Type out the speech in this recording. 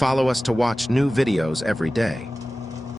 Follow us to watch new videos every day.